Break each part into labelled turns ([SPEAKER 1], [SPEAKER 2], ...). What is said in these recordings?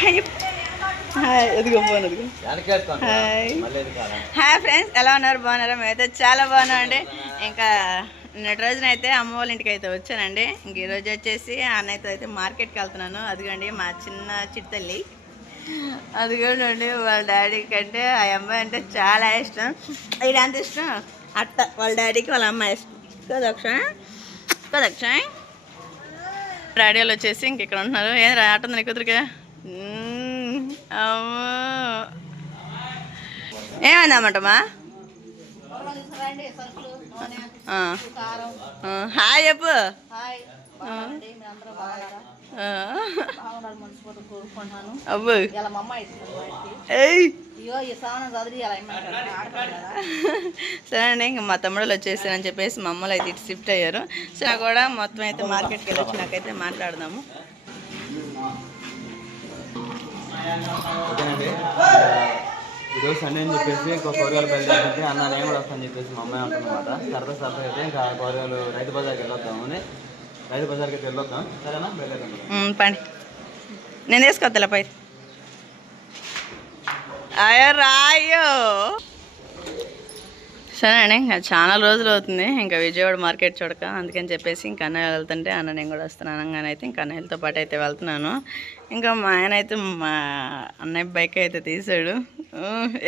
[SPEAKER 1] Hi hi ఎదుగో phone ఎదుగో. Hi hi friends ఎలా ఉన్నారు? బాగున్నారా? మేమైతే చాలా బాగున్నాం అండి ఇంకా నిన్నటి రోజున అయితే అమ్మ వాళ్ళ ఇంటికి అయితే వచ్చానండి. ఇంక ఈరోజు వచ్చేసి అన్నయ్యతో అయితే మార్కెట్కి వెళ్తున్నాను. అదిగోండి మా చిన్న చిట్టల్లి అదిగోండి వాళ్ళ డాడీ కంటే ఆ అమ్మాయి అంటే చాలా ఇష్టం. ఇది అంత ఇష్టం? అట్ట. వాళ్ళ డాడీకి వాళ్ళ అమ్మాయి ఇష్టం. కదా అక్షయ్ కదా డాడీ వాళ్ళు వచ్చేసి ఇంక ఇక్కడ ఉంటున్నారు. ఏం రా ఆట ఉంది నీ కూతురికే? మ్మ్. అమ్మో హాయ్ చెప్పు. ఆ. అబ్బు. సరే ఇంకా మా తమ్ముడులు వచ్చేసారని చెప్పేసి మా అమ్మలు అయితే ఇటు షిఫ్ట్ అయ్యారు. సో నాకు కూడా మొత్తం అయితే మార్కెట్కి వెళ్ళి వచ్చి నాకైతే మాట్లాడదాము.
[SPEAKER 2] ఓకేనండి. ఈరోజు సండే అని చెప్పేసి ఇంకో కూరగాయలు బయలుదేరుతుంటే అన్న నేను కూడా వస్తాను చెప్పేసి మా అమ్మాయి ఉంటుందన్నమాట సరదా సరదా అయితే ఇంకా కూరగాయలు రైతు బజార్కి వెళ్ళొద్దామని రైతు బజార్కి అయితే వెళ్ళొద్దాం. సరేనా? బయలుదేరండి.
[SPEAKER 1] పండి. నేను వేసుకోవద్దులే పై అయ్యో రాయో. సరే అండి ఇంకా చాలా రోజులు అవుతుంది. ఇంకా విజయవాడ మార్కెట్ చూడక అందుకని చెప్పేసి ఇంకా అన్నయ్య వెళ్తుంటే అన్న నేను కూడా వస్తున్నాను. అనగానే అయితే ఇంకా అన్నయ్యలతో పాటు అయితే వెళ్తున్నాను. ఇంకా మా ఆయన అయితే మా అన్నయ్య బైక్ అయితే తీసాడు.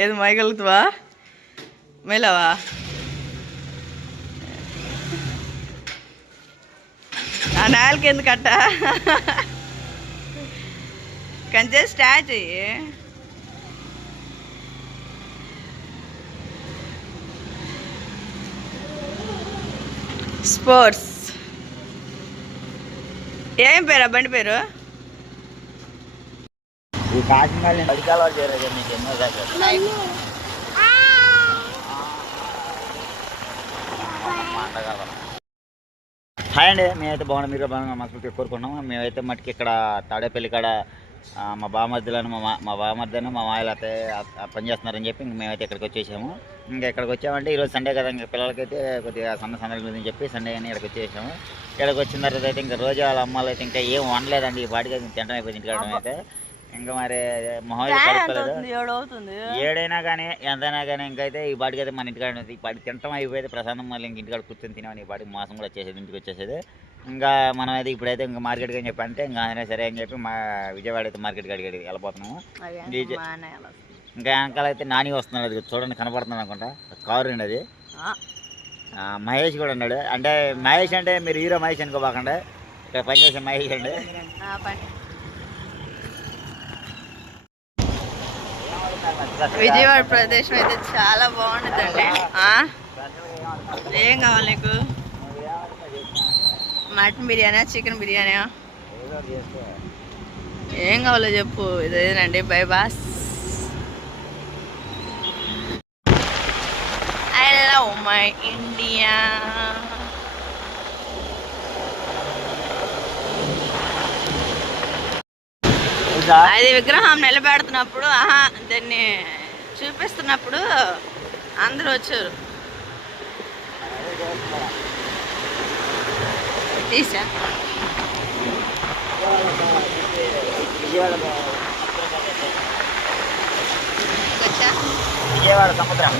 [SPEAKER 1] ఏది మైగలుగుతావా? మేలవా ఆ నాయలకి ఎందుకట్ట కంచె స్టార్ట్ చెయ్యి. స్పోర్ట్స్. ఏం పేరు? బండి పేరు?
[SPEAKER 2] ఈ కాకినాడ అడిగాలో చేరగా మీకు ఎన్నో హాయ్ అండి మేమైతే బాగున్నాం మీరు బాగా మనస్ఫూర్తిగా కోరుకున్నాము మేమైతే మటుకి ఇక్కడ తాడేపల్లి కాడ మా బామర్దులను మా మా- మా బామర్దను మా మాయలు అయితే పని చేస్తున్నారని చెప్పి మేమైతే ఇక్కడికి వచ్చేసాము. ఇంకా ఇక్కడికి వచ్చామంటే ఈరోజు సండే కదా ఇంకా పిల్లలకైతే కొద్దిగా సన్న సందడి గురించి చెప్పి సండే అని ఇక్కడికి వచ్చేసాము. ఇక్కడికి వచ్చిన తర్వాత అయితే ఇంకా రోజు వాళ్ళ అమ్మాయిలు అయితే ఇంకా ఏం వండలేదండి ఈ పాటికి అయితే అయిపోయింది ఇంటికాడడం అయితే. ఇంకా మరి
[SPEAKER 1] అవుతుంది
[SPEAKER 2] ఏడైనా కానీ ఎంతైనా కానీ ఇంకైతే ఈ పాటికి అయితే మన ఇంటికాడ ఉంది. ఈ పాటికి తింటాం అయిపోయేది ప్రశాంతం మళ్ళీ ఇంక ఇంటికాడ కూర్చొని తినమని ఈ పాటికి మాసం కూడా వచ్చేసేది ఇంటికి వచ్చేసేది. ఇంకా మనం అయితే ఇప్పుడైతే ఇంకా మార్కెట్కి అని చెప్పి అంటే ఇంకా సరే అని చెప్పి మా విజయవాడ అయితే మార్కెట్కి అడిగి వెళ్ళిపోతున్నాము. ఇంకా వెనకాల అయితే నాని వస్తున్నాడు అది చూడండి కనపడుతున్నాడు అనుకుంటా. కారు అండి అది. మహేష్ కూడా ఉన్నాడు. అంటే మహేష్ అంటే మీరు హీరో మహేష్ అనుకోబాకండి. ఇక్కడ పనిచేసే మహేష్ అండి
[SPEAKER 1] ఆ, పండి విజయవాడ ప్రదేశం అయితే చాలా బాగుంటుందండి? ఏం కావాలి నీకు? మటన్ బిర్యానీ చికెన్ బిర్యానీ ఏం కావాలో చెప్పు ఇదేనండి bye boss. I love my India అది విగ్రహం నిలబెడుతున్నప్పుడు ఆహా దాన్ని చూపిస్తున్నప్పుడు అందరూ వచ్చారు. తీసా?
[SPEAKER 2] విజయవాడ సముద్రం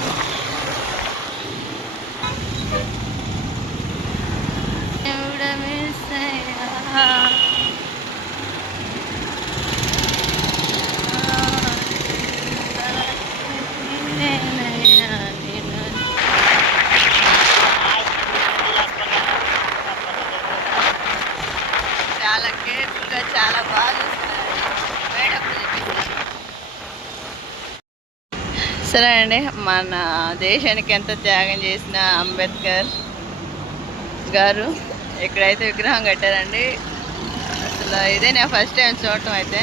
[SPEAKER 1] చాలా కేర్ఫుల్గా చాలా బాగా చూస్తున్నారు మేడం చూపిస్తున్నారు సరే అండి మన దేశానికి ఎంత త్యాగం చేసిన అంబేద్కర్ గారు ఇక్కడైతే విగ్రహం కట్టారండి. అసలు ఇదే నేను ఫస్ట్ టైం చూడటం అయితే.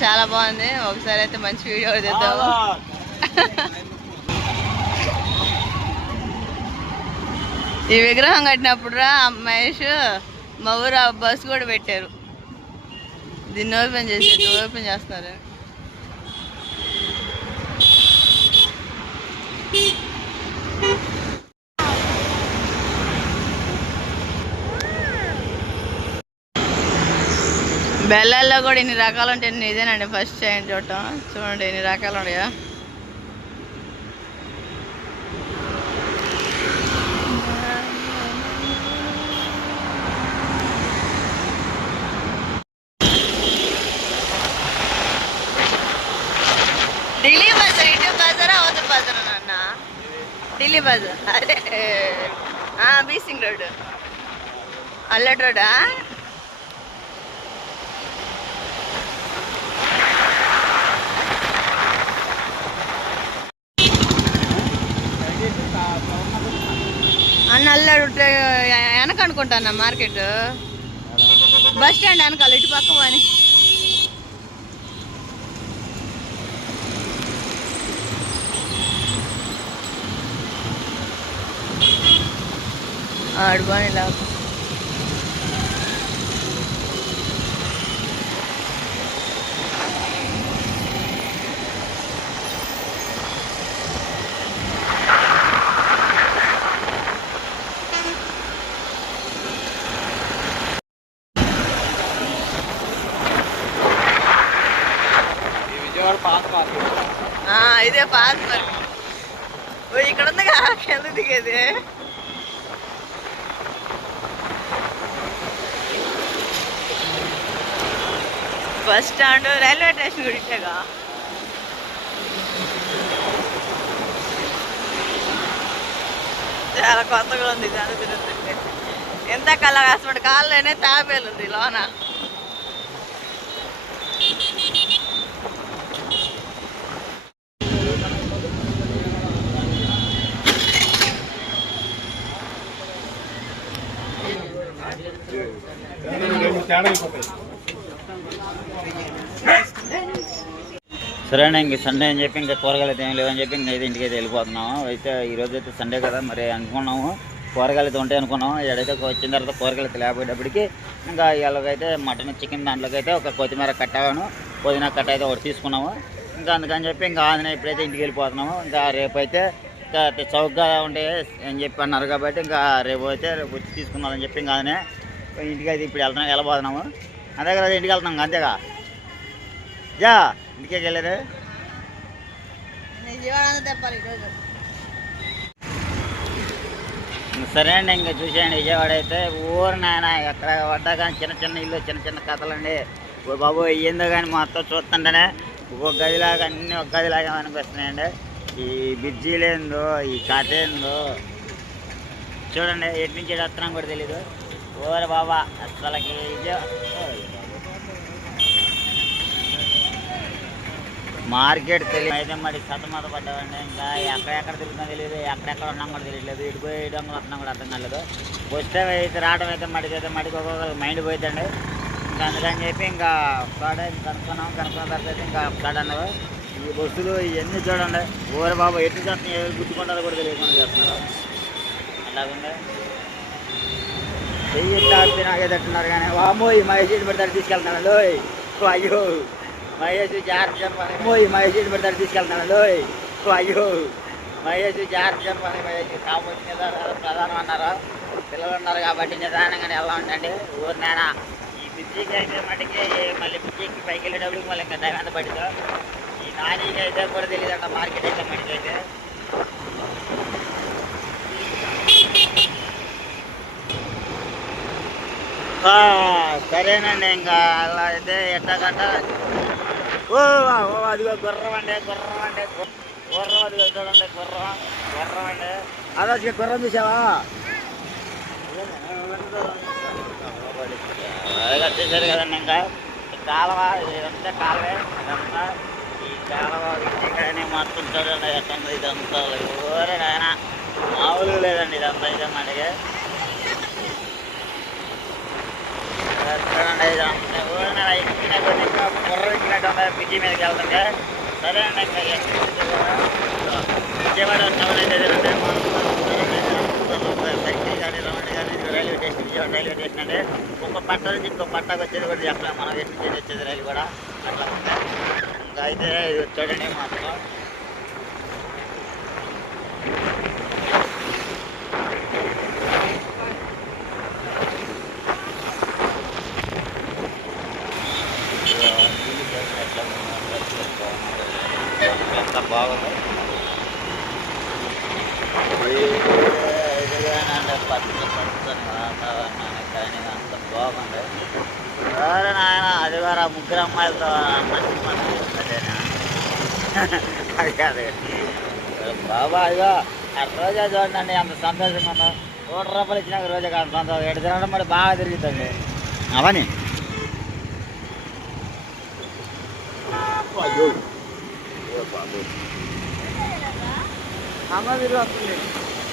[SPEAKER 1] చాలా బాగుంది. ఒకసారి అయితే మంచి వీడియో తెద్దాము ఈ విగ్రహం కట్టినప్పుడు రా మహేష్ మా ఊరు ఆ బస్సు కూడా పెట్టారు. దీన్ని ఓపెన్ చేసి ఓపెన్ చేస్తున్నారు బెల్లాల్లో కూడా ఇన్ని రకాలు ఉంటాయి నేను ఇదేనండి ఫస్ట్ చేయండి చూడటం. చూడండి ఇన్ని రకాలు ఉన్నాయా? ఢిల్లీ బజార్ ఇటు బజారా అవతల బజార్ నాన్న? ఢిల్లీ బజార్. అదే. బీసింగ్ రోడ్ అల్లటి రోడా అన్న అల్లాడు వెనక అనుకుంటాను మార్కెట్? బస్ స్టాండ్ వెనకాల ఇటు పక్క పోని. ఆడు పోనీ ఇదే పాత ఓ, ఇక్కడ ఉందిగా కింద దిగేది. బస్ స్టాండ్ రైల్వే స్టేషన్ కూడా చాలా కొత్తగా ఉంది చాలా తిరుగుతుంటే. ఎంత కళ కష్టపడి కాళ్ళలోనే తాపేలు ఉంది లోన.
[SPEAKER 2] సరేనా ఇంక సండే అని చెప్పి ఇంకా కూరగాయలు అయితే ఏం లేవని చెప్పి ఇంకా ఇంటికి అయితే వెళ్ళిపోతున్నాము. అయితే ఈరోజు అయితే సండే కదా మరి అనుకున్నాము. కూరగాయలు అయితే ఉంటాయి అనుకున్నాము. ఎడైతే వచ్చిన తర్వాత కూరగాయలు అయితే లేకపోయేటప్పటికి ఇంకా ఇలాగైతే మటన్ చికెన్ దాంట్లోకి అయితే ఒక కొత్తిమీర కట్టాను పుదీనా కట్ట అయితే ఒకటి తీసుకున్నాము. ఇంకా అందుకని చెప్పి ఇంకా ఆదిన ఇప్పుడైతే ఇంటికి వెళ్ళిపోతున్నాము. ఇంకా రేపు అయితే ఇంకా చౌకగా ఉండే అని చెప్పి అన్నారు కాబట్టి ఇంకా రేపు అయితే రేపు వచ్చి తీసుకున్నామని చెప్పి ఇంకా ఆదినే ఇంటికి అయితే ఇప్పుడు వెళ్తున్నాం వెళ్ళబోతున్నాము. అంతే కదా ఇంటికి వెళ్తున్నాం అంతేగా? జా ఇంటికే వెళ్ళారు. సరే అండి ఇంకా చూసేయండి విజయవాడ అయితే ఊరు నాయన ఎక్కడ పడ్డా కానీ చిన్న చిన్న ఇల్లు చిన్న చిన్న కథలండి. ఓ బాబు ఏందో కానీ మొత్తం చూస్తుంటేనే ఒక్కొక్క గదిలాగా అన్నీ ఒక గదిలాగా అనిపిస్తున్నాయండి. ఈ బ్రిడ్జి ఏందో ఈ కథ ఏందో చూడండి ఎటు నుంచి వస్తున్నాం కూడా తెలీదు. ఓరే బాబా అసలకి మార్కెట్ తెలియదు అయితే మరి సతమత పడ్డామండి ఇంకా ఎక్కడెక్కడ తిరుగుతుందో తెలియదు ఎక్కడెక్కడ ఉన్నాం కూడా తెలియట్లేదు ఇటు పోయి ఇటు వస్తున్నాం కూడా అర్థం కాలేదు ఫస్ట్ టైం అయితే రావడం అయితే మడికి అయితే మడికి ఒక్కొక్కరు మైండ్ పోయిందండి ఇంకా అందుకని చెప్పి ఇంకా కాడ కనుక్కున్నాం కనుక్కున్న తర్వాత అయితే ఇంకా కాడ అన్నారు ఈ బస్సులు ఇవన్నీ చూడండి ఓరే బాబు ఎటు చేస్తున్నాయి గుర్తుకుంటారో కూడా తెలియకుండా చేస్తున్నారు అలాగుండే చెయ్యి కానీ వామో ఈ మహేష్ ఇటు పెడతాడు తీసుకెళ్తున్నాడు లోయ్ అయ్యో మహేష్ జాగ్రత్త చెప్పాలి ఈ మహేష్ ఇటు పెడతాడు తీసుకెళ్తున్నాడు అయ్యో మహేష్ జాగ్రత్త చెప్పాలి మహేష్ కాబట్టి ప్రధానం అన్నారు. పిల్లలు ఉన్నారు కాబట్టి నిదానంగానే ఎలా ఉండండి ఊరు నాయన ఈ పిచ్చికి అయితే మటుకి మళ్ళీ పిచ్చికి పైకి వెళ్ళేటప్పుడు మళ్ళీ ఇంకా టైం ఎంత పడిందో ఈ నానికి అయితే కూడా తెలియదు మార్కెట్ అయితే మటుకైతే అయితే ఆ, సరేనండి ఇంకా అలా అయితే ఎట్టగట్ట ఓ ఓ అదిగో గుర్రం అండి గుర్రం అండి గుర్రం అదిగో చూడండి గుర్రం గుర్రం అండి. అదే గుర్రం చూసావా? వచ్చేసారు కదండి ఇంకా. ఈ కాలువ ఇదంతా కాలువే? ఇదంతా ఈ కాలువ కానీ మొత్తం చూడండి ఎట్టండి ఇదంతా. ఊరే ఆయన మామూలుగా లేదండి ఇదంతా ఇదే మనకి చూడండి ఇదంతా ఊరిన ఎక్కిన కొద్ది ఇంకా బుర్ర ఎక్కినట్టు ఉంది మీదకి వెళ్తుంటే సరే అండి విజయవాడ టౌన్ అయితే సైకిల్ కానీ రౌండ్ కానీ railway station Vijayawada railway station అంటే ఒక పట్ట నుంచి ఇంకో పట్టకు వచ్చేది కూడా చెప్పలేము. మనం ఎటు నుంచి వచ్చేది రైలు కూడా అట్లా ఉంది ఇంకా అయితే చూడండి మాత్రం బాగుంది. పచ్చని పచ్చని వాతావరణాన్ని కానీ అంత బాగుంది సరే నాయన? అది కూడా ముగ్గురు అమ్మాయిలతో మంచి అది కాదు. బాబా ఇగో ఆ రోజా చూడండి అంత సంతోషంగా ఉందో. నూట రూపాయలు ఇచ్చినాక రోజా అంత సంతోషం. ఎటు తినడం మరి బాగా తిరుగుతుంది. అవని. అయ్యో. అయ్యో బాబు
[SPEAKER 1] అమ్మ మీరు వస్తుంది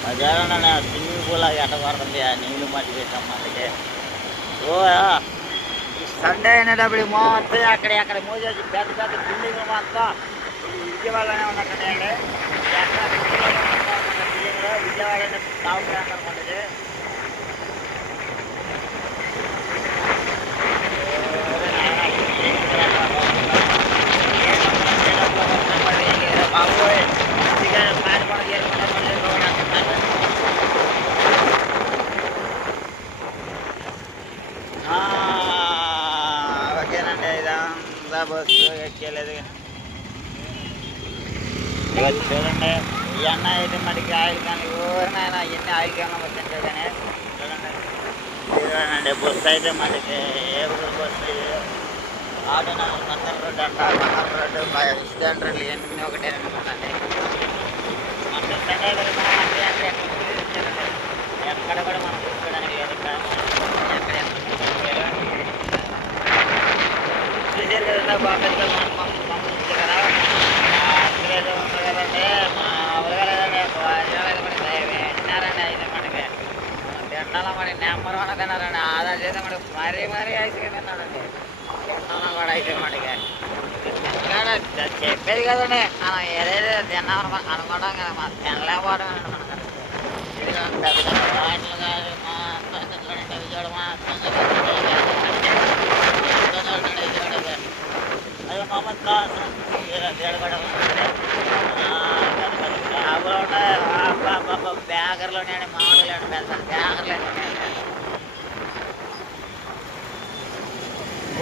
[SPEAKER 2] అదేనా స్విమ్మింగ్ పూల్ లాగా ఎట్ట పడుతుంది ఆ నీళ్ళు మట్టి పెట్టాం అందుకే ఓ ఈ సండే అయినప్పుడు మొత్తం అక్కడ అక్కడ మోసేసి పెద్ద పెద్ద బిల్డింగ్ మొత్తం ఈ విజయవాడలోనే ఉన్నట్టు అండి ఎక్కడ బిల్డింగ్ విజయవాడ తాగుతుంది అనమాట ఇది బాబోయ్. మంచిగా పారిపోవడం చేసుకుంటాం ఓకేనండి ఇదంతా బస్సు ఎక్కేలేదు చూడండి ఈ అన్న అయితే మనకి ఆయిల్ కానీ ఎవరినైనా ఎన్ని ఆయిల్ కానీ వచ్చింటే కానీ చూడండి చూడండి బస్సు అయితే మనకి ఏ బస్సు ఇది? ఆటో రోడ్డు అంట కన్నర్ రోడ్డు స్టాండ్ రోడ్లు ఇవన్నీ ఒకటే అనుకున్నాను ఎక్కడ కూడా మనం చూసుకోవడానికి లేదు ఇక్కడ ఎక్కడ ఎక్కడ కదా బాగా పంపించారు కదా అందులో మా ఉలగలేదండి మరి నెంబర్ వన్ తిన్నారండి ఆదా చేస్తే మరి మరీ మరీ ఐస్ క్రీమ్ తిన్నాడండి చెప్పేది కదండి మనం ఏదైతే తిన్నాం అనుకోవడం కదా మనం తినలేకపోవడం బ్యాగర్లోనే మామూలు బ్యాగర్లో పెద్ద పెద్ద పాయింట్లు కాదు మా అత్త చూడండి విజయవాడ మా అత్త చూడండి విజయవాడ అది మామూలు కాదు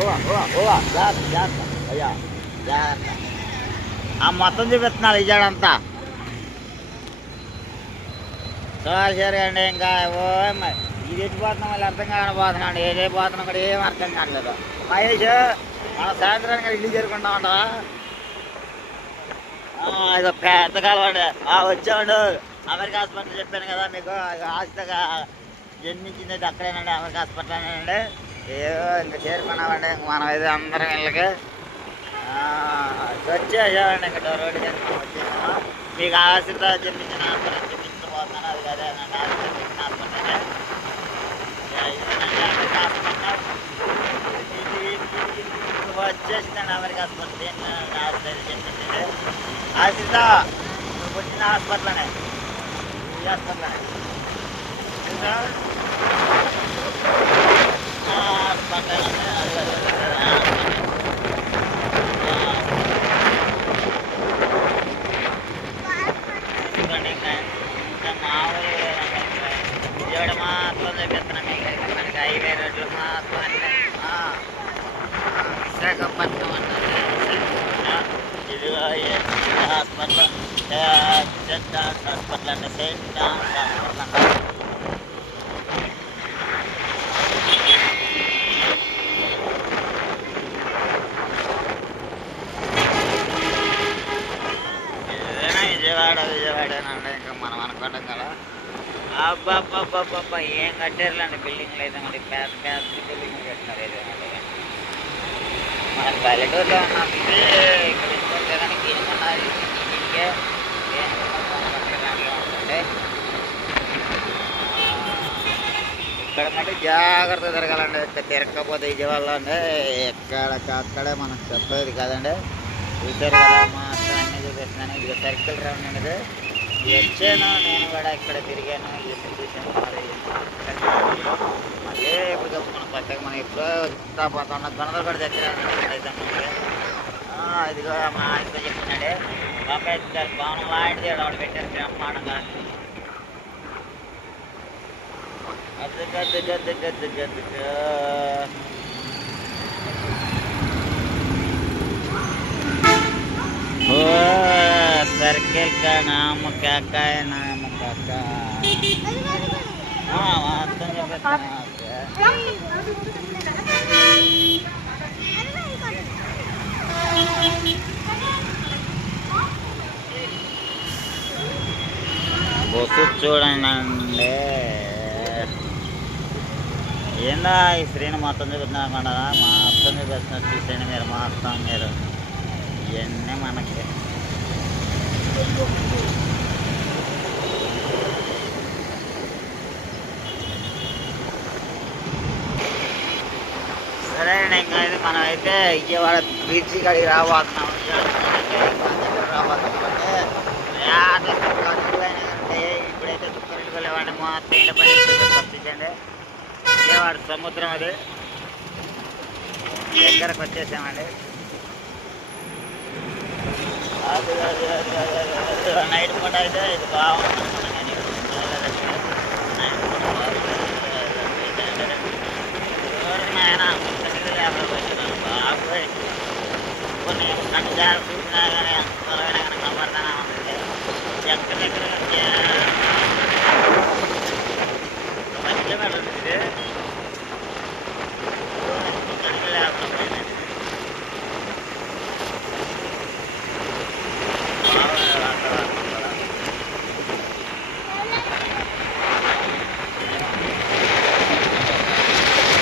[SPEAKER 2] దేడగడ బ్యాగులో ఉన్నాయి అయ్యా జాగ్రత్త. ఆ మొత్తం చూపిస్తున్నారు ఇజాడంతా. సరే అండి ఇంకా. ఓ ఇది ఎటు పోతున్నాం? వాళ్ళు అర్థం కాకపోతున్నాడు ఏదే పోతున్నాం కూడా ఏం అర్థం కావట్లేదు. మహేష్ మన సాయంత్రానికి ఇల్లు చేరుకుంటా ఉంటావా ఇదో పెద్ద కాలవాడు వచ్చాడు అమెరికా హాస్పిటల్ చెప్పాను కదా మీకు. ఆస్తిగా జన్మించింది అక్కడేనండి అమెరికా హాస్పిటల్ అండి ఏదో ఇంక చేరుకున్నామండి ఇంక మనం అయితే అందరం ఇళ్ళకి. వచ్చేసామండి ఇంకా రోడ్డు దగ్గర మనం వచ్చేసాము? మీకు ఆశతో జన్మించిన హాస్పిటల్ చూపించబోతున్నాను అది కదే అండి ఆశతో జన్మించిన హాస్పిటల్ అమెరికా హాస్పిటల్ వచ్చేసిందండి అమెరికా హాస్పిటల్. హాస్పిటల్ చెప్పింది ఆశిత నువ్వు వచ్చిన హాస్పిటల్నే ఈ హాస్పిటల్నే హాస్పిటల్ అండి. అది అది అది అది ఆ హాస్పిటల్. ఇదిగోండి ఇంకా ఇంకా మామూలుగా లేదండి ఇంకా విజయవాడ మాత్రం చూపిస్తున్నాం మీకు ఇంకా మనకి హైవే రోడ్లు మాత్రం అన్నీ ఆ. విశాఖపట్నం అన్నది ఇదిగో ఈ హాస్పిటల్ సెంట్ హాస్పిటల్ అంటే సెంట్ హాస్పిటల్ అంట ఏదైనా విజయవాడ ఇంకా మనం అనుకోవడం కదా. అబ్బాబ్బాబ్బాబ్బా ఏం కట్టారులేండి బిల్డింగ్లు అయితే మరి? పెద్ద పెద్ద బిల్డింగ్లు కట్టినారు అయితే మరి మన పల్లెటూరులో ఉన్నది ఇక్కడ కానీ ఇంకే ఇక్కడ జాగ్రత్త తిరగాలండి ఇక్కడ తిరగకపోతే విజయవాడలో అండి ఎక్కడికి మనకు చెప్పేది కదండి. చూసారు కదా మా అక్క అన్ని చూపిస్తున్నాను ఇది సర్కిల్ రౌండ్ అండి వచ్చాను నేను కూడా ఇక్కడ తిరిగాను. ఇవన్నీ చూసాను మళ్ళీ ఇప్పుడు మనం కొత్తగా మనం ఎప్పుడో వస్తా పోతున్న గొనదలు కూడా దగ్గర అయితే మనకి. ఆ, మా ఇంట్లో చెప్తున్నాడే. అంబేద్కర్ భవనం లాంటిది వాడు పెట్టారు బ్రహ్మాండంగా. గద్దు గద్దు గద్దు గద్దు గద్దు ఓ సర్కిల్ కా నామ కాకాయ నామ కాకా మొత్తం చెప్పేస్తున్నా. చూడండి ఏందా ఈ శ్రీని మొత్తం చూపిస్తున్నా మా మొత్తం చూపిస్తున్నారు. చూసేయండి మీరు మొత్తం మీరు. ఇవన్నీ మనకి. సరే అండి ఇంకా అయితే మనం అయితే విజయవాడ బీచ్ కాడికి రాబోతున్నాం రాబోతున్నాం అంటే ఇప్పుడైతే దుఃఖరెడ్డి వెళ్ళేవాడిని. మొత్తం ఎండిపోయి పంపించండి. విజయవాడ సముద్రం అది. దగ్గరకు వచ్చేసామండి. అది అది అది అది అది అది నైట్ పూట అయితే ఇది బాగుంది కానీ నైట్ పూట బాగుంది. ఎవరు నాయనా ముచ్చటగా లేకపోతే వచ్చినాను. బాబోయ్. కొన్ని కంచాలు చూసినా కానీ అంతలోనే కానీ కనబడతానే ఉంటుంది ఎక్కడెక్కడ వచ్చా పది కిలోమీటర్లు ఉంది ఇది. ముచ్చటగా లేకపోతే బాగుంది వాతావరణం కూడా.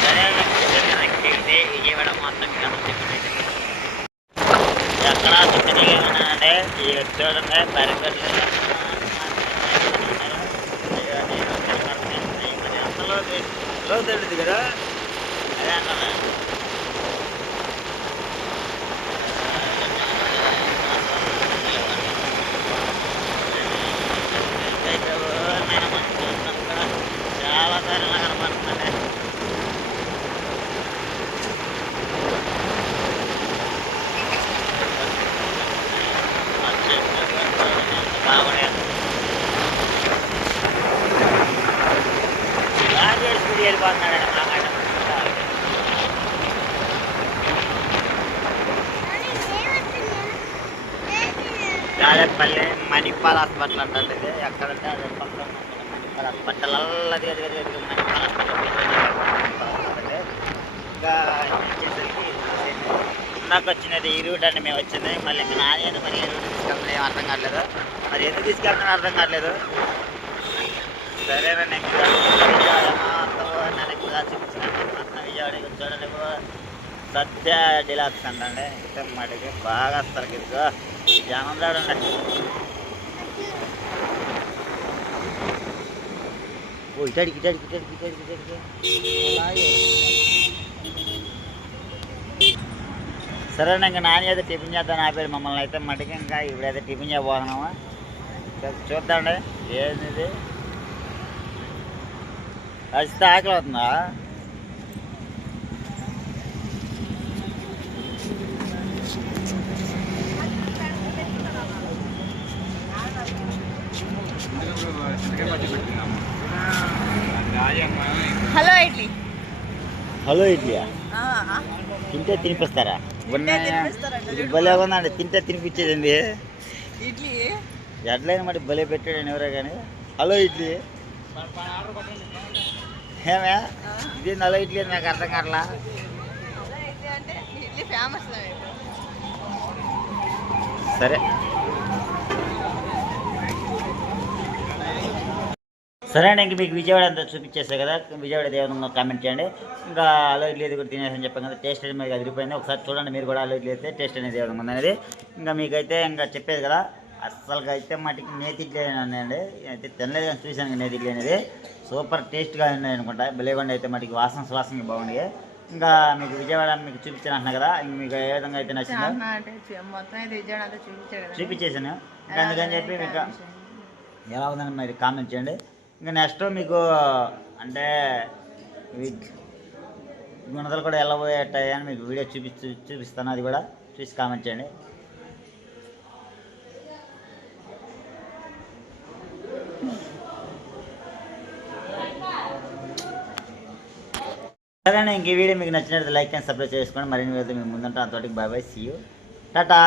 [SPEAKER 2] సరే యాక్టివిటీ విజయవాడ మొత్తం చెప్పండి ఎక్కడ చుట్టూ ఉన్నానంటే ఈ చూడండి పరిగెట్లు లోతు కదా అదే అన్నా చాలా సార్లు కనపడుతుందండి వెళ్ళిపోతున్నాడు రాజపల్లి మణిపాల్ హాస్పిటల్ అంటే ఎక్కడంటే అదే పక్కన మణిపాల్ హాస్పిటల్ అల్లది మణిపాల్ హాస్పిటల్ ఇంకా నాకు వచ్చినది ఈ రూట్ అండి మేము వచ్చింది. మళ్ళీ ఇంకా నాదేది మరి? ఏ రూట్ తీసుకెళ్తాను ఏం అర్థం కావట్లేదు. మరి ఎందుకు తీసుకెళ్తానో అర్థం కావట్లేదు. సరేనండి ఇంకా విజయవాడ విజయవాడ చూడండి సత్య డిలాక్స్ అంటే ఇంకా బాగా వస్తారు ఇదిగో. జనం చూడండి ఓ ఇటాడికి ఇటాడికి ఇటాడికి ఇటాడికి ఇటాడికి. సరే ఇంకా నాని అయితే టిఫిన్ చేద్దాం ఆపాడు. మమ్మల్ని అయితే మటుకి ఇంకా ఇప్పుడైతే టిఫిన్ చేయబోతున్నామా? చూద్దాండి ఏంది ఇది ఆకలి అవుతుందా?
[SPEAKER 1] హలో ఇడ్లీ
[SPEAKER 2] హలో ఇడ్లీయా. తింటే తినిపిస్తారా. భలే ఉందండి తింటే తినిపించేదండి.
[SPEAKER 1] ఇడ్లీ?
[SPEAKER 2] ఎట్లయినా మరి భలే పెట్టాడు ఎవరో కానీ. హలో ఇడ్లీ. ఏమే. ఇది హలో ఇడ్లీ అని నాకు అర్థం కావట్లా? సరే. సరే అండి ఇంక మీకు విజయవాడ అంతా చూపించేస్తాయి కదా విజయవాడ ఏమైనా కామెంట్ చేయండి. ఇంకా అలో ఇడ్లీ అది కూడా తినేసి అని చెప్పాను కదా టేస్ట్ అనేది మీకు అదిరిపోయింది. ఒకసారి చూడండి మీరు కూడా అలో ఇడ్లీ అయితే టేస్ట్ అనేది ఏమైనా ఉందనేది ఇంకా మీకైతే ఇంకా చెప్పేది కదా అస్సలుగా అయితే మటుకి నేతి ఇడ్లీ అయితే తినలేదు కానీ చూశాను నేతి ఇడ్లీ అనేది. సూపర్ టేస్ట్గా ఉన్నాయి అనుకుంటా. బెలేగొండ అయితే మటుకి వాసన సువాసనగా బాగున్నాయి. ఇంకా మీకు విజయవాడ మీకు చూపించాను అంటున్నా కదా ఇంక మీకు ఏ విధంగా అయితే నచ్చిందో చూపించేసాను ఇంకా అందుకని చెప్పి మీకు ఎలా ఉందని మరి కామెంట్ చేయండి. ఇంకా నెక్స్ట్ మీకు అంటే గుణతలు కూడా వెళ్ళబోయేటాయని మీకు వీడియో చూపి చూపిస్తాను అది కూడా. చూసి కామెంట్ చేయండి. సరే అండి ఇంక వీడియో మీకు నచ్చినట్టు లైక్ అండ్ సబ్స్క్రైబ్ చేసుకోండి. మరిన్ని వీడియో మేము ముందంటే అంతటికి bye bye see you tata!